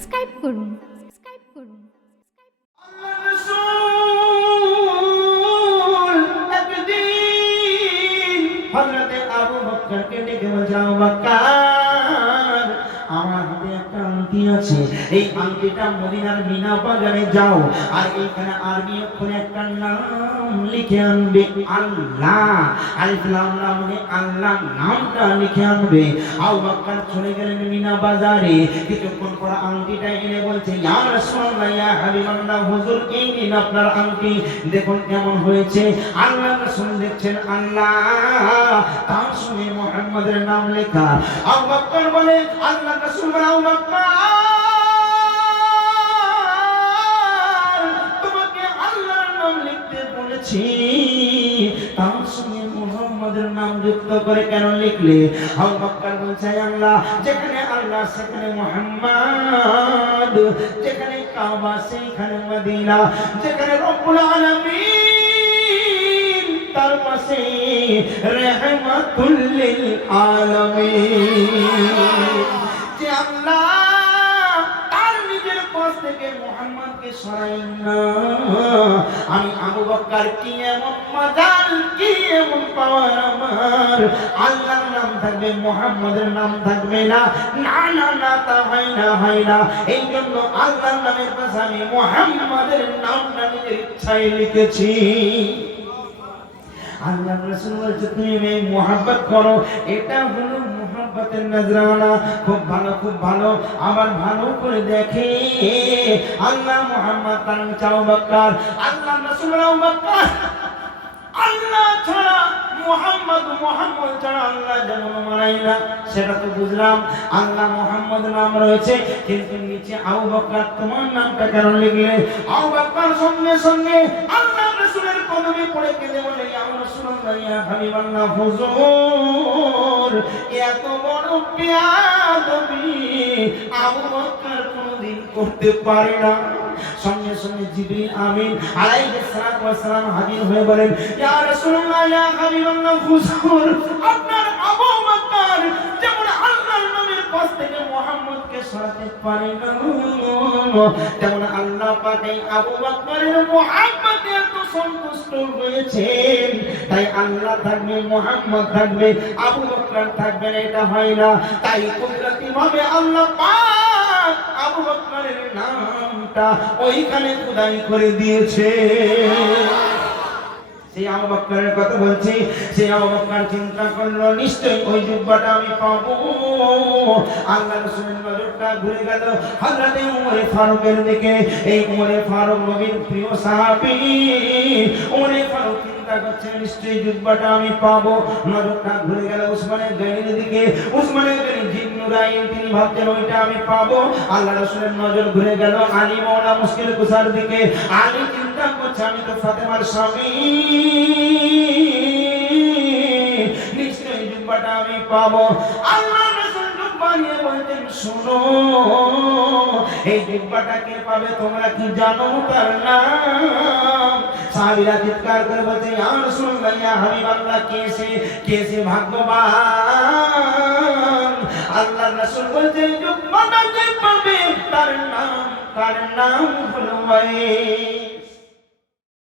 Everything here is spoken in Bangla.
সাবস্ক্রাইব করুন। আল্লাহ রাসূল একদিন হযরতে আবু বকরকে ডেকে বলছে, আবু বকর, আমার হাতে একটা আংটি আছে, এই আংটিটা মদিনার মিনা বাজারে যাও আর এইখানে আরবি অক্ষরে একটা নাম লিখে আনবে, আল্লাহ, আলিফ লাম লাম মানে আল্লাহ নামটা লিখে আনবে। আবু বকর চলে গেলেন মিনা বাজারে। কিছুক্ষণ পর আংটিটা এনে বলছে, ইয়া রাসূলুল্লাহ, ইয়া হাবিবাল্লাহ, হুজুর এই নিন আপনার আংটি, দেখুন কেমন হয়েছে। আল্লাহ রাসূল দেখছেন আল্লাহ, তার সঙ্গে মুহাম্মাদের নাম লেখা। আবু বকর বলে, আল্লাহ রাসূল বলে, আবু বকর, তোমাকে আল্লাহর নাম লিখতে বলেছি, তার সঙ্গে মুহাম্মাদের নাম যুক্ত করে কেন লিখলে? আবু বকর বলছে, আল্লাহ, যেখানে আল্লাহ সেখানে মুহাম্মদ, যেখানে কাবা সেখানে মদিনা, যেখানে রব্বুল আলামিন তার পাশে রাহমাতুল লিল আলামিন। যে আল্লাহ তার নিজের পাশ থেকে মুহাম্মদকে সরাইন না, আমি আবু বকর কি এমন মাজাল, কি এমন পাওয়ার আমার, আল্লাহর নাম থাকবে মুহাম্মাদের নাম থাকবে না? না না না, তা হয় না, হয় না। এই জন্য আল্লাহর নামের পাশে আমি মুহাম্মাদের নামটা নিজের ইচ্ছায় লিখেছি। আল্লাহ রাসূল বলছে, তুমি এই মুহাব্বত করো, এটা হলো মুহাব্বতের নজরানা। খুব ভালো, খুব ভালো। আবার ভালো করে দেখে আল্লাহ মুহাম্মদ তার আবু বকর, আল্লাহ রাসূল আবু বকর, আল্লাহ ছাড়া মুহাম্মদ, মুহাম্মদ ছাড়া আল্লাহ যেমন মানাই না, সেটা তো বুঝলাম। আল্লাহ মুহাম্মদ নাম রয়েছে, কিন্তু নিচে আবু বকর তোমার নামটা কেন লিখলে? আবু বকর সঙ্গে সঙ্গে আল্লাহ রাসূলের কদমে পড়ে কেঁদে বলে, ইয়া রাসূলুল্লাহ, ইয়া হাবিবাল্লাহ, হুজুর, এত বড় বেয়াদবি আবু বকর কোনদিন করতে পারে না। সঙ্গে সঙ্গে জিবরিল আমিন আলাইহিস সালাতু ওয়াস সালাম হাজির হয়ে বলেন, ইয়া রাসূলুল্লাহ, ইয়া হাবিবাল্লাহ, হুজুর, আপনার আবু বকর যেমন আল্লাহর নামের পাশ থেকে মুহাম্মদকে সরাতে পারে না, তেমন আল্লাহ পাক এই আবু বকরের মুহাম্মদে এত সন্তুষ্ট হয়েছেন, তাই আল্লাহ থাকবে, মুহাম্মদ থাকবে, আবু বকর থাকবে না, এটা হয় না। তাই কুদরতি ভাবে আল্লাহ পাক আবু বকরের নামটা ওইখানে খোদাই করে দিয়েছে। সেই আবু বকরের কথা বলছি। সেই আবু বকর চিন্তা করলো, নিশ্চয় ওই জুব্বাটা আমি পাবো। আল্লাহ রাসূলের নজরটা ঘুরে গেল হযরতে উমরে ফারুকের দিকে। এই উমরে ফারুক নবীর প্রিয় সাহাবী। উমরে ফারুক চিন্তা করছে, নিশ্চয়ই জুব্বাটা আমি পাবো। নজরটা ঘুরে গেল উসমানের গায়ের দিকে। উসমানের গায়ে জিন্নুরাইন, তিনি ভাবছেন ওইটা আমি পাবো। আল্লাহ রাসূলের নজর ঘুরে গেল আলী মাওলা মুশকিল কুসার দিকে। আলী চিন্তা করছে, আমি তো ফাতেমার স্বামী, নিশ্চয়ই জুব্বাটা আমি পাবো। আল্লাহ রাসূল জুব্বা নিয়ে বলতেন, শোনো, এই জুব্বাটা কে পাবে তোমরা কি জানো তার নাম? সাহাবীরা চিৎকার করে বলছে, ইয়া রাসূলুল্লাহ, ইয়া হাবিবাল্লাহ, কে সে ভাগ্যবান? আল্লাহ রাসূল বলছে, জুব্বাটা কে পাবে তার নাম হলো